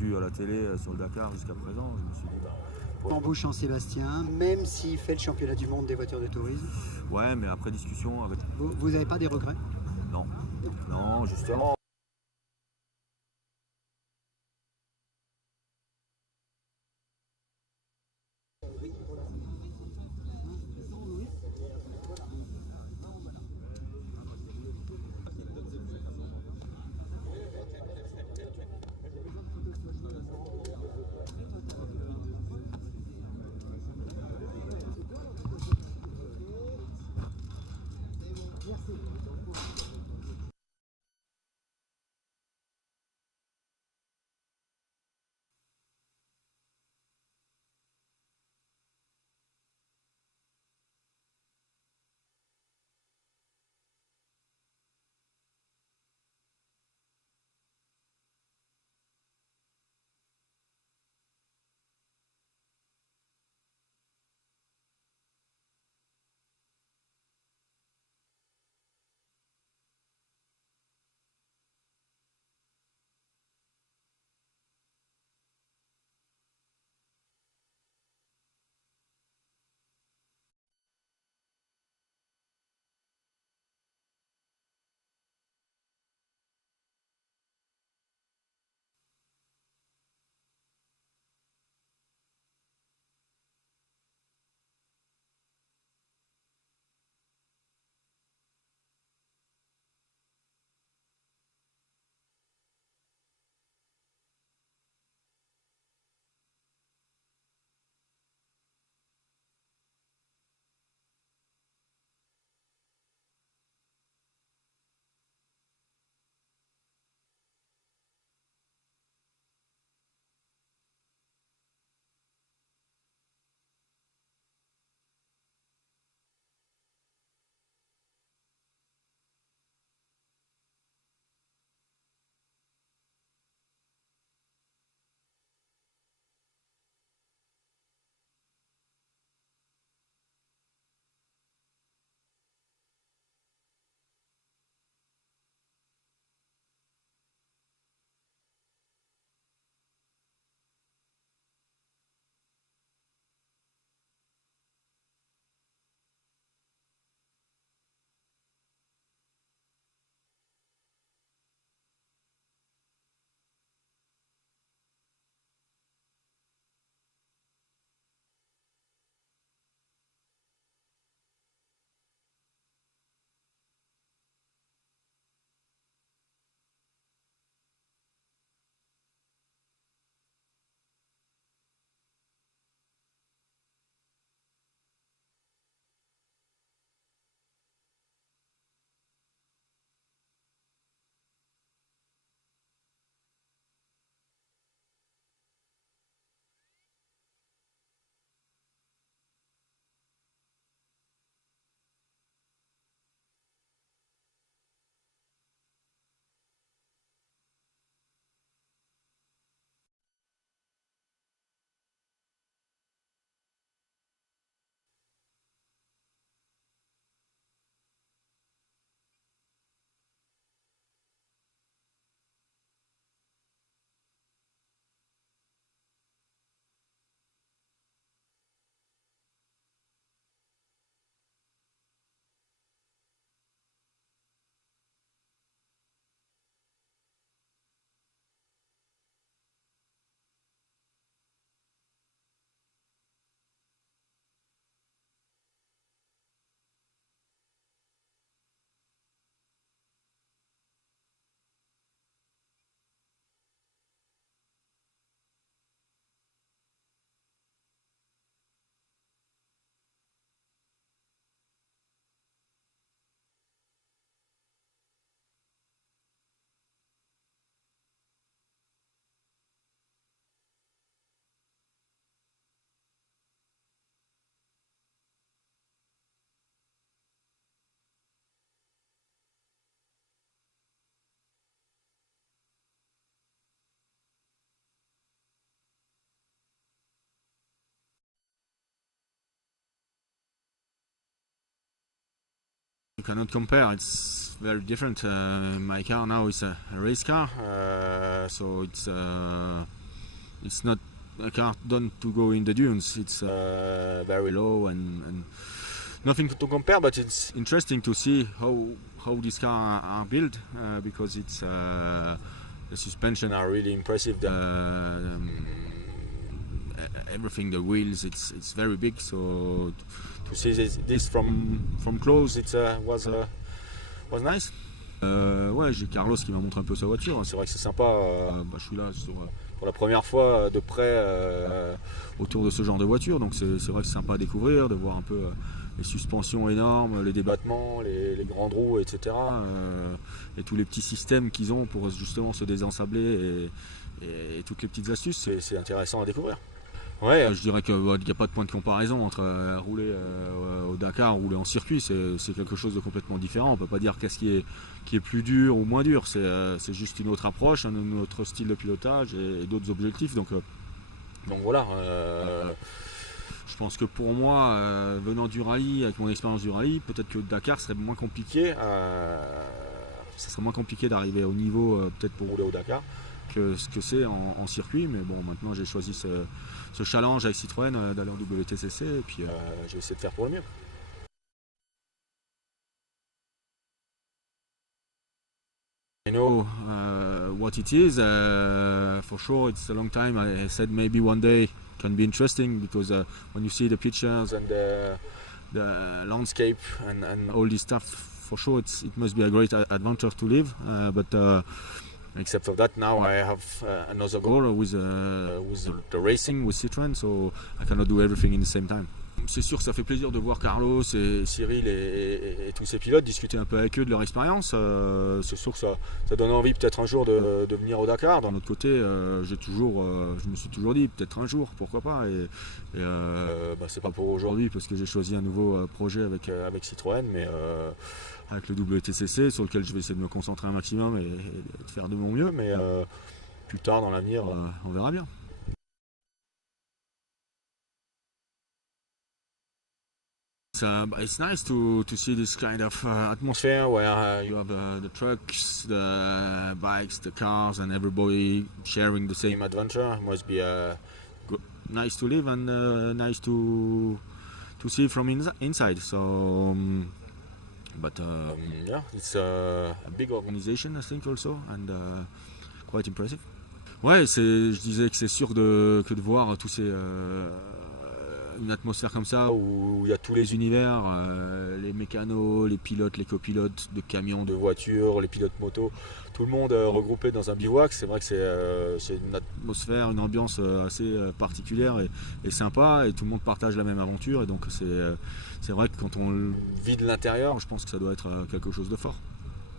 Vu à la télé sur le Dakar jusqu'à présent, je me suis dit En Beauchamp-Sébastien, même s'il fait le championnat du monde des voitures de tourisme, ouais, mais après discussion avec... vous n'avez pas des regrets? Non, non, justement. You cannot compare, it's very different. My car now is a race car, so it's it's not a car done to go in the dunes. It's very low and nothing to compare, but it's interesting to see how these cars are built because it's the suspension are really impressive. Everything, the wheels, it's very big. So to see this from close, it was nice. Ouais, j'ai Carlos qui m'a montré un peu sa voiture. C'est vrai que c'est sympa. Je suis là pour la première fois de près autour de ce genre de voiture, donc c'est vrai que c'est sympa à découvrir, de voir un peu les suspensions énormes, les débattements, les grandes roues, etc. Et tous les petits systèmes qu'ils ont pour justement se désensabler et toutes les petites astuces. C'est intéressant à découvrir. Ouais, je dirais qu'il n'y a pas de point de comparaison entre rouler au Dakar ou rouler en circuit, c'est quelque chose de complètement différent. On ne peut pas dire qu'est-ce qui est plus dur ou moins dur, c'est juste une autre approche, un autre style de pilotage et d'autres objectifs. Donc voilà, je pense que pour moi, venant du rallye, avec mon expérience du rallye, peut-être que Dakar serait moins compliqué. Ça serait moins compliqué d'arriver au niveau peut-être pour rouler au Dakar que ce que c'est en circuit, mais bon, maintenant j'ai choisi ce challenge avec Citroën d'aller en WTCC et puis je vais essayer de faire pour le mieux. I know what it is. For sure, it's a long time. I said maybe one day can be interesting because when you see the pictures and the landscape and all this stuff, for sure it must be a great adventure to live. But except for that, now I have another goal with the racing with Citroën, so I cannot do everything in the same time. C'est sûr que ça fait plaisir de voir Carlos et Cyril et tous ces pilotes discuter un peu avec eux de leur expérience. C'est sûr que ça donne envie peut-être un jour de venir au Dakar. D'un autre côté, je me suis toujours dit peut-être un jour, pourquoi pas. C'est pas pour aujourd'hui parce que j'ai choisi un nouveau projet avec Citroën, mais avec le WTCC sur lequel je vais essayer de me concentrer un maximum et de faire de mon mieux. Mais plus tard dans l'avenir, on verra bien. It's nice to see this kind of atmosphere where you have the trucks, the bikes, the cars, and everybody sharing the same adventure. It must be nice to live and nice to see from inside. So, yeah, it's a big organization, I think, also, and quite impressive. Ouais, je disais que c'est sûr que de voir tous ces une atmosphère comme ça où il y a tous les univers, les mécanos, les pilotes, les copilotes de camions, de voitures, les pilotes moto, tout le monde regroupé dans un bivouac. C'est vrai que c'est une atmosphère, une ambiance assez particulière et sympa, et tout le monde partage la même aventure, et donc c'est vrai que quand on vit de l'intérieur, je pense que ça doit être quelque chose de fort.